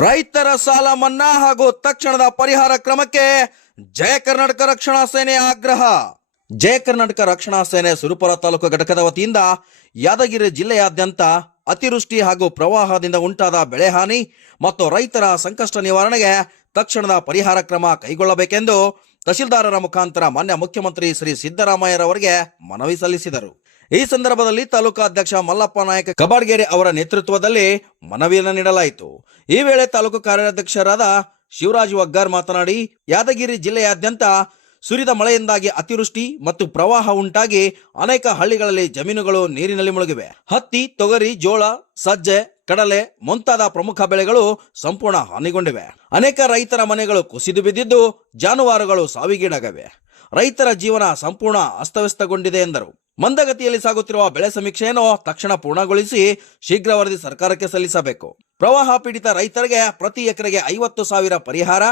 ರೈತರ ಸಾಲ ಮನ್ನಾ ಹಾಗೂ ತಕ್ಷಣದ ಪರಿಹಾರ ಕ್ರಮಕ್ಕೆ ಜಯ ಕರ್ನಾಟಕ ರಕ್ಷಣಾ ಸೇನೆ ಆಗ್ರಹ. ಜಯ ಕರ್ನಾಟಕ ರಕ್ಷಣಾ ಸೇನೆ ಸುರಪುರ ತಾಲೂಕು ಘಟಕದ ವತಿಯಿಂದ ಯಾದಗಿರಿ ಜಿಲ್ಲೆಯಾದ್ಯಂತ ಅತಿವೃಷ್ಟಿ ಹಾಗೂ ಪ್ರವಾಹದಿಂದ ಉಂಟಾದ ಬೆಳೆ ಹಾನಿ ಮತ್ತು ರೈತರ ಸಂಕಷ್ಟ ನಿವಾರಣೆಗೆ ತಕ್ಷಣದ ಪರಿಹಾರ ಕ್ರಮ ಕೈಗೊಳ್ಳಬೇಕೆಂದು ತಹಶೀಲ್ದಾರರ ಮುಖಾಂತರ ಮಾನ್ಯ ಮುಖ್ಯಮಂತ್ರಿ ಶ್ರೀ ಸಿದ್ದರಾಮಯ್ಯರವರಿಗೆ ಮನವಿ ಸಲ್ಲಿಸಿದರು. ಈ ಸಂದರ್ಭದಲ್ಲಿ ತಾಲೂಕಾಧ್ಯಕ್ಷ ಮಲ್ಲಪ್ಪ ನಾಯಕ ಕಬಾಡ್ಗೇರಿ ಅವರ ನೇತೃತ್ವದಲ್ಲಿ ಮನವಿಯನ್ನು ನೀಡಲಾಯಿತು. ಈ ವೇಳೆ ತಾಲೂಕು ಕಾರ್ಯಾಧ್ಯಕ್ಷರಾದ ಶಿವರಾಜ್ ವಗ್ಗಾರ್ ಮಾತನಾಡಿ, ಯಾದಗಿರಿ ಜಿಲ್ಲೆಯಾದ್ಯಂತ ಸುರಿದ ಮಳೆಯಿಂದಾಗಿ ಅತಿವೃಷ್ಟಿ ಮತ್ತು ಪ್ರವಾಹ ಉಂಟಾಗಿ ಅನೇಕ ಹಳ್ಳಿಗಳಲ್ಲಿ ಜಮೀನುಗಳು ನೀರಿನಲ್ಲಿ ಮುಳುಗಿವೆ. ಹತ್ತಿ, ತೊಗರಿ, ಜೋಳ, ಸಜ್ಜೆ, ಕಡಲೆ ಮುಂತಾದ ಪ್ರಮುಖ ಬೆಳೆಗಳು ಸಂಪೂರ್ಣ ಹಾನಿಗೊಂಡಿವೆ. ಅನೇಕ ರೈತರ ಮನೆಗಳು ಕುಸಿದು ಬಿದ್ದಿದ್ದು ಜಾನುವಾರುಗಳು ಸಾವಿಗೀಡಾಗಿವೆ. ರೈತರ ಜೀವನ ಸಂಪೂರ್ಣ ಅಸ್ತವ್ಯಸ್ತಗೊಂಡಿದೆ ಎಂದರು. ಮಂದಗತಿಯಲ್ಲಿ ಸಾಗುತ್ತಿರುವ ಬೆಳೆ ಸಮೀಕ್ಷೆಯನ್ನು ತಕ್ಷಣ ಪೂರ್ಣಗೊಳಿಸಿ ಶೀಘ್ರ ವರದಿ ಸರ್ಕಾರಕ್ಕೆ ಸಲ್ಲಿಸಬೇಕು. ಪ್ರವಾಹ ಪೀಡಿತ ರೈತರಿಗೆ ಪ್ರತಿ ಎಕರೆಗೆ 50,000 ಪರಿಹಾರ,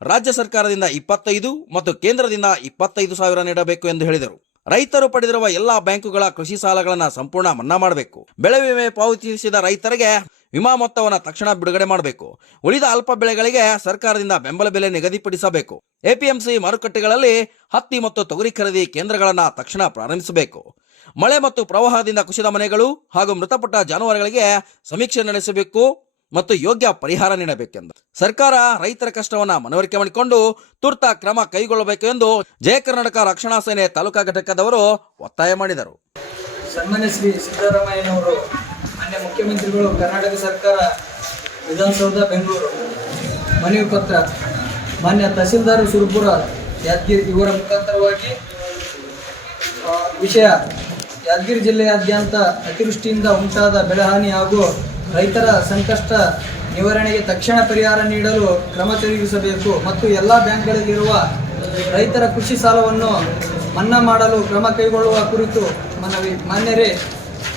ರಾಜ್ಯ ಸರ್ಕಾರದಿಂದ 25 ಮತ್ತು ಕೇಂದ್ರದಿಂದ 25,000 ನೀಡಬೇಕು ಎಂದು ಹೇಳಿದರು. ರೈತರು ಪಡೆದಿರುವ ಎಲ್ಲಾ ಬ್ಯಾಂಕುಗಳ ಕೃಷಿ ಸಾಲಗಳನ್ನು ಸಂಪೂರ್ಣ ಮನ್ನಾ ಮಾಡಬೇಕು. ಬೆಳೆ ವಿಮೆ ಪಾವತಿಸಿದ ರೈತರಿಗೆ ವಿಮಾ ಮೊತ್ತವನ್ನು ತಕ್ಷಣ ಬಿಡುಗಡೆ ಮಾಡಬೇಕು. ಉಳಿದ ಅಲ್ಪ ಬೆಳೆಗಳಿಗೆ ಸರ್ಕಾರದಿಂದ ಬೆಂಬಲ ಬೆಲೆ ನಿಗದಿಪಡಿಸಬೇಕು. ಎಪಿಎಂಸಿ ಮಾರುಕಟ್ಟೆಗಳಲ್ಲಿ ಹತ್ತಿ ಮತ್ತು ತೊಗರಿ ಖರೀದಿ ಕೇಂದ್ರಗಳನ್ನು ತಕ್ಷಣ ಪ್ರಾರಂಭಿಸಬೇಕು. ಮಳೆ ಮತ್ತು ಪ್ರವಾಹದಿಂದ ಕುಸಿದ ಮನೆಗಳು ಹಾಗೂ ಮೃತಪಟ್ಟ ಜಾನುವಾರುಗಳಿಗೆ ಸಮೀಕ್ಷೆ ನಡೆಸಬೇಕು ಮತ್ತು ಯೋಗ್ಯ ಪರಿಹಾರ ನೀಡಬೇಕೆಂದು ಸರ್ಕಾರ ರೈತರ ಕಷ್ಟವನ್ನು ಮನವರಿಕೆ ಮಾಡಿಕೊಂಡು ತುರ್ತ ಕ್ರಮ ಕೈಗೊಳ್ಳಬೇಕು ಎಂದು ಜಯ ಕರ್ನಾಟಕ ರಕ್ಷಣಾ ಸೇನೆ ತಾಲೂಕಾ ಘಟಕದವರು ಒತ್ತಾಯ ಮಾಡಿದರು. ಸನ್ಮಾನ್ಯ ಶ್ರೀ ಸಿದ್ದರಾಮಯ್ಯನವರು ಮಾನ್ಯ ಮುಖ್ಯಮಂತ್ರಿಗಳು ಕರ್ನಾಟಕ ಸರ್ಕಾರ ವಿಧಾನಸೌಧ ಬೆಂಗಳೂರು ಮನವಿ ಪತ್ರ ಮಾನ್ಯ ತಹಶೀಲ್ದಾರ್ ಸುರಪುರ ಯಾದಗಿರಿ ಇವರ ಮುಖಾಂತರವಾಗಿ ವಿಷಯ ಯಾದಗಿರಿ ಜಿಲ್ಲೆಯಾದ್ಯಂತ ಅತಿವೃಷ್ಟಿಯಿಂದ ಉಂಟಾದ ಬೆಳೆಹಾನಿ ಹಾಗೂ ರೈತರ ಸಂಕಷ್ಟ ನಿವಾರಣೆಗೆ ತಕ್ಷಣ ಪರಿಹಾರ ನೀಡಲು ಕ್ರಮ ಜರುಗಿಸಬೇಕು ಮತ್ತು ಎಲ್ಲ ಬ್ಯಾಂಕ್ಗಳಲ್ಲಿರುವ ರೈತರ ಕೃಷಿ ಸಾಲವನ್ನು ಮನ್ನಾ ಮಾಡಲು ಕ್ರಮ ಕೈಗೊಳ್ಳುವ ಕುರಿತು ಮನವಿ. ಮಾನ್ಯರೇ,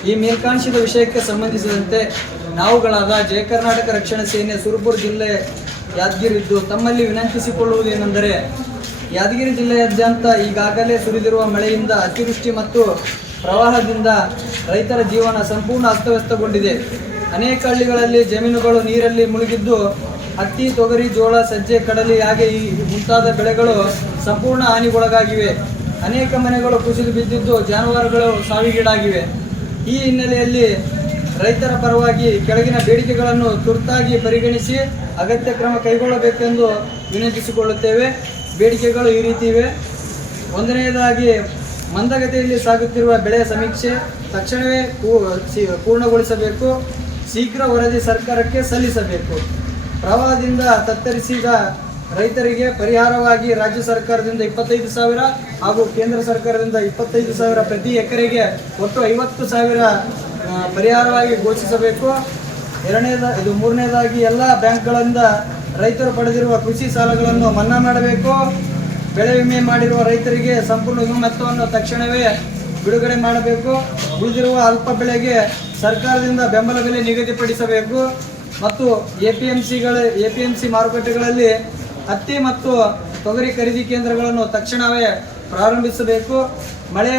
ಈ ಮೇಲ್ಕಾಣಿಸಿದ ವಿಷಯಕ್ಕೆ ಸಂಬಂಧಿಸಿದಂತೆ ನಾವುಗಳಾದ ಜಯ ಕರ್ನಾಟಕ ರಕ್ಷಣಾ ಸೇನೆ ಸುರಪುರ ಜಿಲ್ಲೆ ಯಾದಗಿರಿದ್ದು ತಮ್ಮಲ್ಲಿ ವಿನಂತಿಸಿಕೊಳ್ಳುವುದೇನೆಂದರೆ, ಯಾದಗಿರಿ ಜಿಲ್ಲೆಯಾದ್ಯಂತ ಈಗಾಗಲೇ ಸುರಿದಿರುವ ಮಳೆಯಿಂದ ಅತಿವೃಷ್ಟಿ ಮತ್ತು ಪ್ರವಾಹದಿಂದ ರೈತರ ಜೀವನ ಸಂಪೂರ್ಣ ಅಸ್ತವ್ಯಸ್ತಗೊಂಡಿದೆ. ಅನೇಕ ಹಳ್ಳಿಗಳಲ್ಲಿ ಜಮೀನುಗಳು ನೀರಲ್ಲಿ ಮುಳುಗಿದ್ದು ಹತ್ತಿ, ತೊಗರಿ, ಜೋಳ, ಸಜ್ಜೆ, ಕಡಲೆ ಹಾಗೆ ಈ ಮುಂತಾದ ಬೆಳೆಗಳು ಸಂಪೂರ್ಣ ಹಾನಿಗೊಳಗಾಗಿವೆ. ಅನೇಕ ಮನೆಗಳು ಕುಸಿದು ಬಿದ್ದಿದ್ದು ಜಾನುವಾರುಗಳು ಸಾವಿಗೀಡಾಗಿವೆ. ಈ ಹಿನ್ನೆಲೆಯಲ್ಲಿ ರೈತರ ಪರವಾಗಿ ಕೆಳಗಿನ ಬೇಡಿಕೆಗಳನ್ನು ತುರ್ತಾಗಿ ಪರಿಗಣಿಸಿ ಅಗತ್ಯ ಕ್ರಮ ಕೈಗೊಳ್ಳಬೇಕೆಂದು ವಿನಂತಿಸಿಕೊಳ್ಳುತ್ತೇವೆ. ಬೇಡಿಕೆಗಳು ಈ ರೀತಿ ಇವೆ. ಒಂದನೆಯದಾಗಿ, ಮಂದಗತಿಯಲ್ಲಿ ಸಾಗುತ್ತಿರುವ ಬೆಳೆ ಸಮೀಕ್ಷೆ ತಕ್ಷಣವೇ ಪೂರ್ಣಗೊಳಿಸಬೇಕು. ಶೀಘ್ರ ವರದಿ ಸರ್ಕಾರಕ್ಕೆ ಸಲ್ಲಿಸಬೇಕು. ಪ್ರವಾಹದಿಂದ ತತ್ತರಿಸಿದ ರೈತರಿಗೆ ಪರಿಹಾರವಾಗಿ ರಾಜ್ಯ ಸರ್ಕಾರದಿಂದ 25,000 ಹಾಗೂ ಕೇಂದ್ರ ಸರ್ಕಾರದಿಂದ 25,000 ಪ್ರತಿ ಎಕರೆಗೆ ಒಟ್ಟು 50,000 ಪರಿಹಾರವಾಗಿ ಘೋಷಿಸಬೇಕು. ಮೂರನೇದಾಗಿ ಎಲ್ಲ ಬ್ಯಾಂಕ್ಗಳಿಂದ ರೈತರು ಪಡೆದಿರುವ ಕೃಷಿ ಸಾಲಗಳನ್ನು ಮನ್ನಾ ಮಾಡಬೇಕು. ಬೆಳೆ ವಿಮೆ ಮಾಡಿರುವ ರೈತರಿಗೆ ಸಂಪೂರ್ಣ ವಿಮೆ ಮೊತ್ತವನ್ನು ತಕ್ಷಣವೇ ಬಿಡುಗಡೆ ಮಾಡಬೇಕು. ಉಳಿದಿರುವ ಅಲ್ಪ ಬೆಳೆಗೆ ಸರ್ಕಾರದಿಂದ ಬೆಂಬಲ ಬೆಲೆ ನಿಗದಿಪಡಿಸಬೇಕು ಮತ್ತು ಎಪಿಎಂಸಿ ಮಾರುಕಟ್ಟೆಗಳಲ್ಲಿ ಹತ್ತಿ ಮತ್ತು ತೊಗರಿ ಖರೀದಿ ಕೇಂದ್ರಗಳನ್ನು ತಕ್ಷಣವೇ ಪ್ರಾರಂಭಿಸಬೇಕು. ಮಳೆ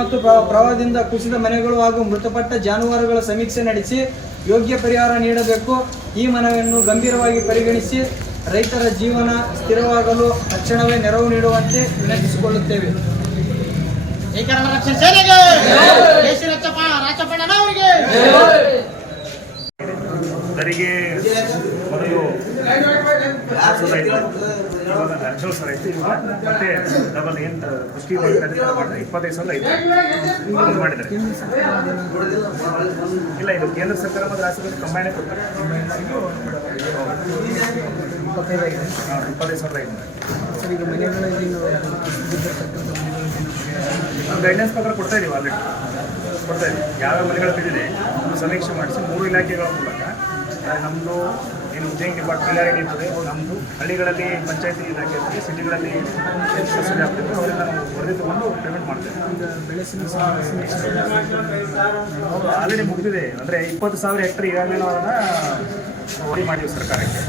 ಮತ್ತು ಪ್ರವಾಹದಿಂದ ಕುಸಿದ ಮನೆಗಳು ಹಾಗೂ ಮೃತಪಟ್ಟ ಜಾನುವಾರುಗಳ ಸಮೀಕ್ಷೆ ನಡೆಸಿ ಯೋಗ್ಯ ಪರಿಹಾರ ನೀಡಬೇಕು. ಈ ಮನವಿಯನ್ನು ಗಂಭೀರವಾಗಿ ಪರಿಗಣಿಸಿ ರೈತರ ಜೀವನ ಸ್ಥಿರವಾಗಲು ತಕ್ಷಣವೇ ನೆರವು ನೀಡುವಂತೆ ವಿನಂತಿಸಿಕೊಳ್ಳುತ್ತೇವೆ. ಅವರಿಗೆ ಮೊದಲು ಸರ್ ಆಯಿತು. ಮತ್ತೆ ಡಬಲ್ ಏನು ದೃಷ್ಟಿ 25,000 ಐತೆ ಮಾಡಿದ್ದಾರೆ. ಇಲ್ಲ, ಇದು ಕೇಂದ್ರ ಸರ್ಕಾರ ಮತ್ತು ರಾಜ್ಯ ಸರ್ಕಾರ ಕಂಬೈನೇ ಕೊಡ್ತಾರೆ. 25,000 ಐತೆ. ನಮ್ಮ ಗೈಡ್ಲೈನ್ಸ್ ಪ್ರಕಾರ ಕೊಡ್ತಾ ಇದೀವಿ, ಆಲ್ರೆಡಿ ಕೊಡ್ತಾ ಇದ್ದೀವಿ. ಯಾವ್ಯಾವ ಮನೆಗಳು ಬಿದ್ದಿದೆ ಒಂದು ಸಮೀಕ್ಷೆ ಮಾಡಿಸಿ 3 ಇಲಾಖೆಗಳ ಮೂಲಕ ನಮ್ಮದು ಏನು ಉದ್ಯೋಗ ಡಿಪಾರ್ಟ್ಮೆಂಟ್ ಇರ್ತದೆ, ನಮ್ಮದು ಹಳ್ಳಿಗಳಲ್ಲಿ ಪಂಚಾಯತಿ ಇಲಾಖೆ ಇರ್ತದೆ, ಸಿಟಿಗಳಲ್ಲಿ ಸಬ್ಸಿಡಿ ಆಗ್ತದೆ, ಅವರಿಂದ ನಾವು ವರದಿ ತೊಗೊಂಡು ಪೇಮೆಂಟ್ ಮಾಡ್ತೇವೆ. ಆಲ್ರೆಡಿ ಮುಗಿದಿದೆ. ಅಂದರೆ 20,000 ಹೆಕ್ಟರ್ ಈಗಾಗಲೇ ನಾವು ಅದನ್ನು ವರದಿ ಮಾಡಿದ್ದೀವಿ ಸರ್ಕಾರಕ್ಕೆ.